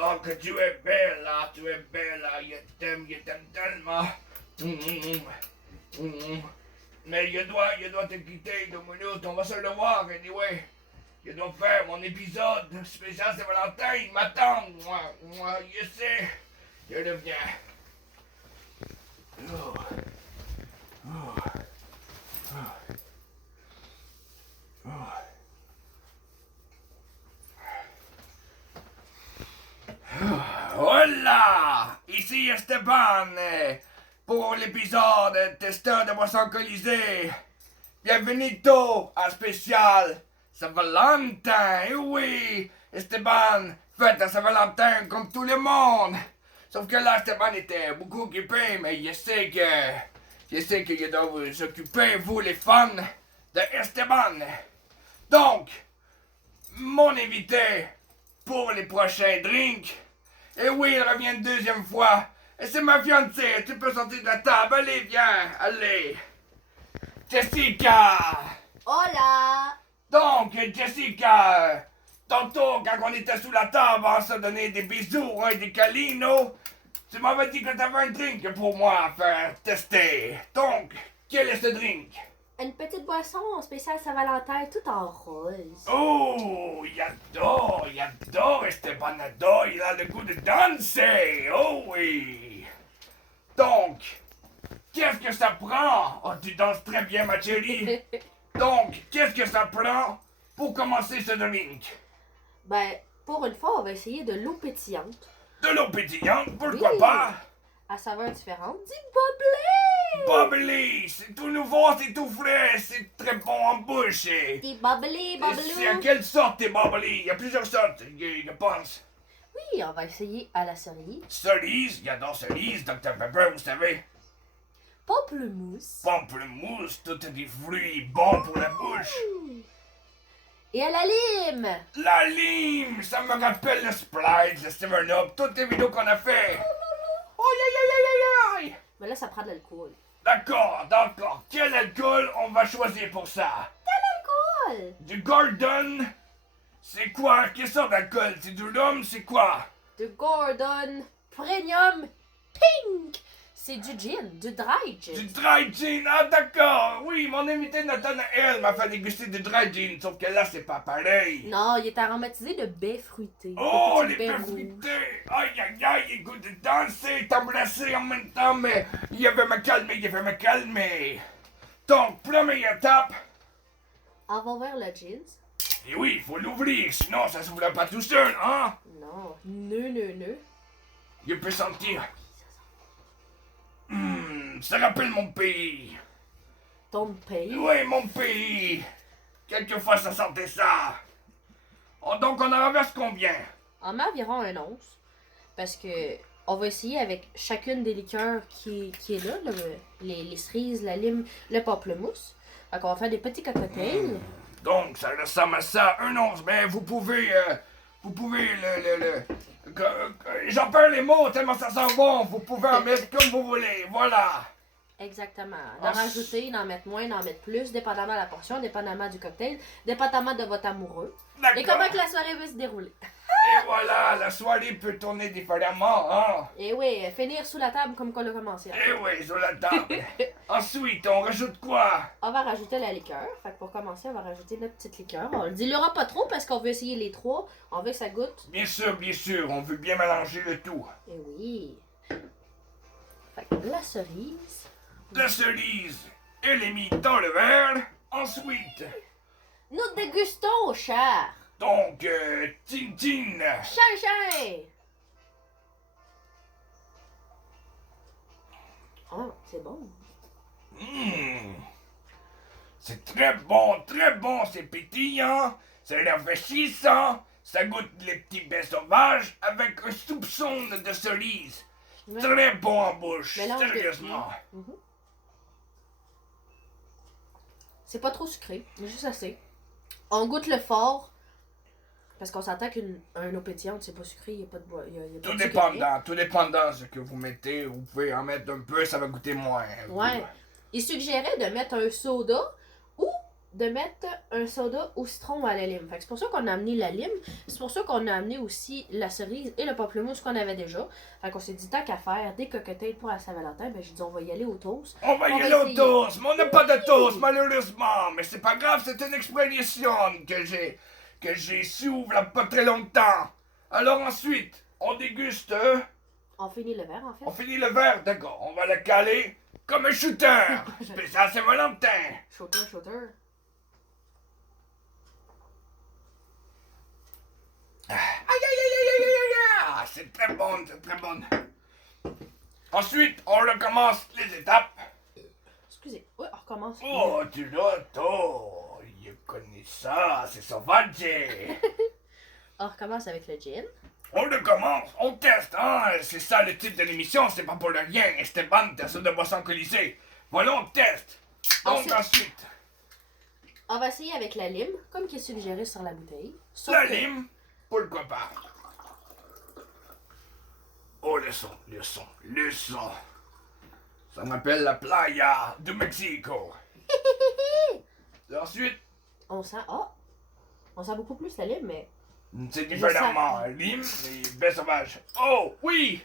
Oh, que tu es belle, là, je t'aime tellement. Mais je dois te quitter 2 minutes, on va se le voir, anyway. Je dois faire mon épisode spécial Saint-Valentin, ils m'attendent, moi, je sais, je reviens. Oh. Oh. Oh. Hola! Ici Esteban pour l'épisode testeur de boissons alcoolisées. Bienvenue à spécial Saint-Valentin. Et oui, Esteban fête à Saint-Valentin comme tout le monde. Sauf que là, Esteban était beaucoup occupé, mais je sais que je dois vous occuper, vous les fans de Esteban. Donc, mon invité pour les prochains drinks. Et oui, il revient une deuxième fois. Et c'est ma fiancée. Tu peux sortir de la table. Allez, viens. Allez. Jessica. Hola! Donc, Jessica, tantôt, quand on était sous la table, on se donnait des bisous et des câlinos, tu m'avais dit que t'avais un drink pour moi à faire tester. Donc, quel est ce drink? Une petite boisson spéciale Saint-Valentin, tout en rose. Oh, il adore, Esteban adore, il a le goût de danser, oh oui. Donc, qu'est-ce que ça prend? Oh, tu danses très bien, ma chérie. Donc, qu'est-ce que ça prend pour commencer ce drink? Ben, pour une fois, on va essayer de l'eau pétillante, De l'eau pétillante, pourquoi Oui. pas? à saveur différente, du bubbly! Bubbly, c'est tout nouveau, c'est tout frais, c'est très bon en bouche. Des bubbly, C'est à bubblou. quelle sorte tes bubbly? Il y a plusieurs sortes, je pense. Oui, on va essayer à la cerise. Cerise, j'adore cerise, Dr Pepper, vous savez. Pamplemousse. Pamplemousse, tout des fruits bons pour la bouche. Et à la lime. La lime, ça me rappelle le Sprite, le 7-Up, toutes les vidéos qu'on a fait. Oh, aïe. Mais là, ça prend de l'alcool. D'accord. Quel alcool on va choisir pour ça? Alcool! Du Gordon? C'est quoi? Quelle sorte d'alcool? C'est du rhum? C'est quoi? De Gordon Premium Pink. C'est du gin, du dry gin. Du dry gin? Ah, d'accord. Oui, mon invité Nathanaël m'a fait déguster du dry gin, sauf que là, c'est pas pareil. Non, il est aromatisé de baies fruitées. Oh, de les petites baies baies rouges. fruitées! Aïe, il goûte de danser, t'embrasser en même temps, mais il veut me calmer. Donc, première étape, On va ouvrir le jeans. et oui, il faut l'ouvrir, sinon ça s'ouvre pas tout seul, hein? Non, nœud. Je peux sentir. Ça rappelle mon pays. Ton pays. Oui, mon pays. Quelquefois, ça sentait ça. Oh, donc, on en renverse combien? On met environ un once. Parce que on va essayer avec chacune des liqueurs qui est là, les cerises, la lime, le pamplemousse. Donc on va faire des petits cocktails. Donc, ça ressemble à ça, un once, mais vous pouvez j'en perds les mots tellement ça sent bon, vous pouvez en mettre comme vous voulez, voilà. Exactement. Ah, D'en rajouter, d'en mettre moins, d'en mettre plus, dépendamment de la portion, dépendamment du cocktail, dépendamment de votre amoureux. Et D'accord. comment que la soirée va se dérouler. Et voilà, la soirée peut tourner différemment, hein. Et oui, finir sous la table comme qu'on l'a commencé. Eh oui, sur la table. Ensuite, on rajoute quoi? On va rajouter la liqueur. Fait que pour commencer, on va rajouter notre petite liqueur. On le diluera pas trop parce qu'on veut essayer les trois. On veut que ça goûte. Bien sûr, on veut bien mélanger le tout. Et oui. Fait que la cerise. La cerise, elle est mise dans le verre. Ensuite, Nous dégustons, cher. donc, Tintin. Chien. Oh, c'est bon. C'est très bon, c'est pétillant, c'est rafraîchissant, ça goûte les petits baies sauvages avec un soupçon de cerise. Ouais. Très bon en bouche, Mélange de sérieusement. fruits. C'est pas trop sucré, mais juste assez. On goûte le fort. Parce qu'on s'entend qu'une eau pétillante, c'est pas sucré, il n'y a pas de bois. Y a pas de sucre. Tout dépendant de ce que vous mettez, vous pouvez en mettre un peu, ça va goûter moins. Ouais. Il suggérait de mettre un soda ou de mettre un soda au citron ou à la lime. Fait que c'est pour ça qu'on a amené la lime. C'est pour ça qu'on a amené aussi la cerise et le pamplemousse qu'on avait déjà. Fait qu'on s'est dit, tant qu'à faire des cocktails pour la Saint-Valentin, ben j'ai dit, on va y aller au toast. On va y aller au toast, mais on n'a pas de toast, malheureusement. Mais c'est pas grave, c'est une expédition que j'ai su il y a pas très longtemps. Alors ensuite, on déguste. On finit le verre, en fait. On finit le verre, d'accord. On va le caler comme un shooter. Spécial Saint-Valentin. Shooter, shooter. Aïe, aïe, aïe, aïe, aïe, aïe, aïe. Ah, c'est très bon, c'est très bon. Ensuite, on recommence les étapes. Excusez. Oui, on recommence. Oh, tu l'auto. Je connais ça, c'est sauvage. On recommence avec le gin. On recommence, on teste, hein. C'est ça le titre de l'émission, c'est pas pour le rien. Esteban, t'as ça de boisson alcoolisée. Voilà, on teste. Donc ensuite, On va essayer avec la lime, comme qui est suggéré sur la bouteille. Sauf la que- lime, pourquoi pas. Oh, le son, le son, le son. Ça m'appelle la playa du Mexico. Et ensuite, On sent... Oh! On sent beaucoup plus la lime, mais... c'est différemment. Lime et baie sauvage. Oh, oui!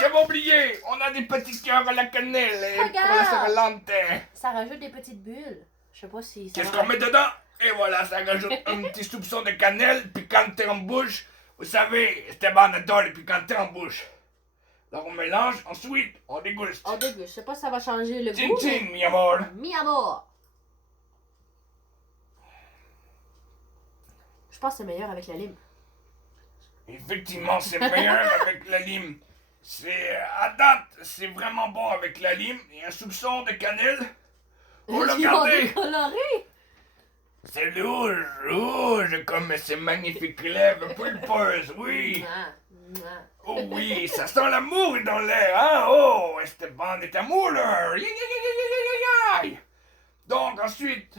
J'avais oublié, on a des petits cœurs à la cannelle et pour la Regarde! Saint-Valentin. Ça rajoute des petites bulles. Je sais pas si... ça Qu'est-ce va- qu'on met dedans? Et voilà, ça rajoute un petit soupçon de cannelle piquante en bouche. Vous savez, Esteban adore les piquantes en bouche. Alors on mélange, ensuite on déguste. On déguste. Je sais pas si ça va changer le Chin goût, chin, mi amor. mais... Mi amour! Je pense que c'est meilleur avec la lime. Effectivement, c'est meilleur avec la lime. C'est, à date, c'est vraiment bon avec la lime et un soupçon de cannelle. Oh, Ils ont regardez! décoloré! C'est rouge, rouge, comme ces magnifiques lèvres pulpeuses, oui. Mouah, mouah. Oh oui, ça sent l'amour dans l'air, hein? Oh, Esteban est amoureux! Aïe, aïe, aïe, aïe, aïe. Donc ensuite,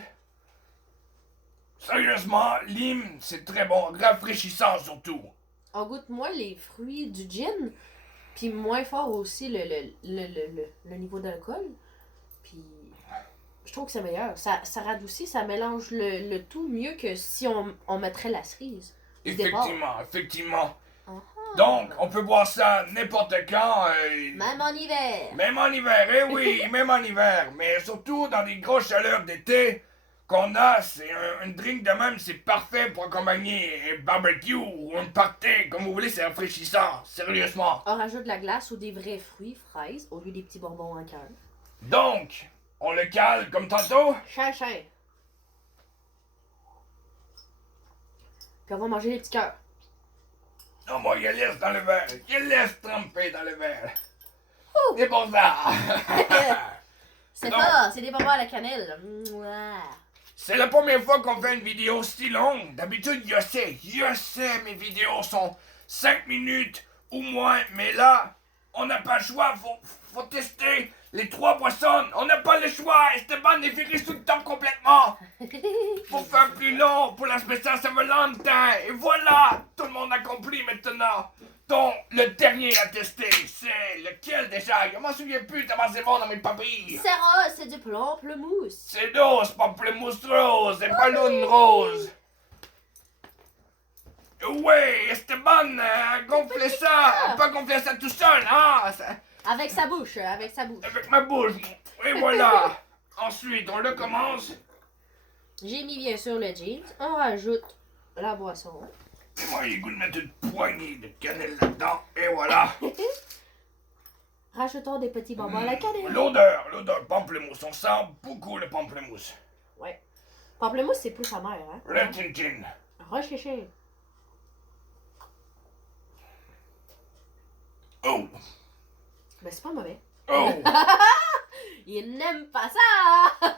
sérieusement, lime, c'est très bon, rafraîchissant surtout. On goûte moins les fruits du gin, puis moins fort aussi le niveau d'alcool. Puis je trouve que c'est meilleur. Ça radoucit, ça mélange le tout mieux que si on mettrait la cerise. du départ. Effectivement, effectivement. Ah. Donc, on peut boire ça n'importe quand. Même en hiver. Même en hiver, eh oui, même en hiver. Mais surtout dans les grosses chaleurs d'été qu'on a, c'est un drink de même, c'est parfait pour accompagner un barbecue ou un party, comme vous voulez, c'est rafraîchissant, sérieusement. On rajoute de la glace ou des vrais fruits, fraises, au lieu des petits bonbons en cœur. Donc, on le cale comme tantôt. Chien. Puis on va manger les petits cœurs. Non, moi, je laisse dans le verre. Je laisse tremper dans le verre. Ouh. C'est pour ça. C'est Non. pas, c'est des bonbons à la cannelle. Mouah. C'est la première fois qu'on fait une vidéo si longue. D'habitude, je sais, mes vidéos sont 5 minutes ou moins. Mais là, on n'a pas le choix. Faut tester les 3 boissons. On n'a pas le choix. Esteban est viré sous le temps complètement. Faut faire plus long pour la spéciale Saint-Valentin. Et voilà, tout le monde a compris maintenant. Donc, le dernier à tester, c'est lequel déjà? Je m'en souviens plus tellement c'est bon dans mes papiers. C'est rose, c'est du pamplemousse. C'est d'eau, c'est pas pamplemousse rose, c'est ballon rose. Ouais, Esteban, gonfler ça, pas gonfler ça tout seul, hein, Avec sa bouche, avec sa bouche. avec ma bouche. Et voilà. Ensuite, on le commence. J'ai mis bien sûr le jeans. On rajoute la boisson. Et moi, j'ai le goût de mettre une poignée de cannelle là-dedans. Et voilà. Rajoutons des petits bonbons à la cannelle. L'odeur, pamplemousse. On sent beaucoup le pamplemousse. Ouais. Pamplemousse, c'est plus amer, hein? Le chin-chin. Recherchez. Oh, Ben, c'est pas mauvais. oh. Il n'aime pas ça!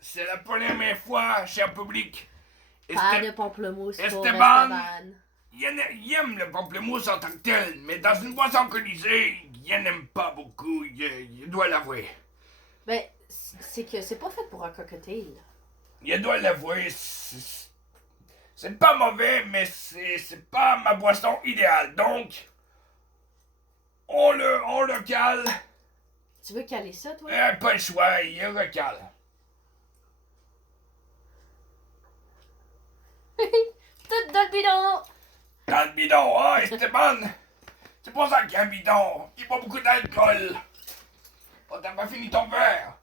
C'est la première fois, cher public. Pas de pamplemousse pour Esteban. Esteban. Il aime le pamplemousse en tant que tel, mais dans une boisson alcoolisée, il n'aime pas beaucoup, il doit l'avouer. Ben, c'est que c'est pas fait pour un cocktail. Il doit l'avouer, c'est pas mauvais, mais c'est pas ma boisson idéale, donc on le cale. Tu veux caler ça, toi? Pas le choix, il recale. Tout dans le bidon! Dans le bidon, hein, Esteban? C'est pour ça qu'il y a un bidon. Il boit beaucoup d'alcool. Oh, t'as pas fini ton verre.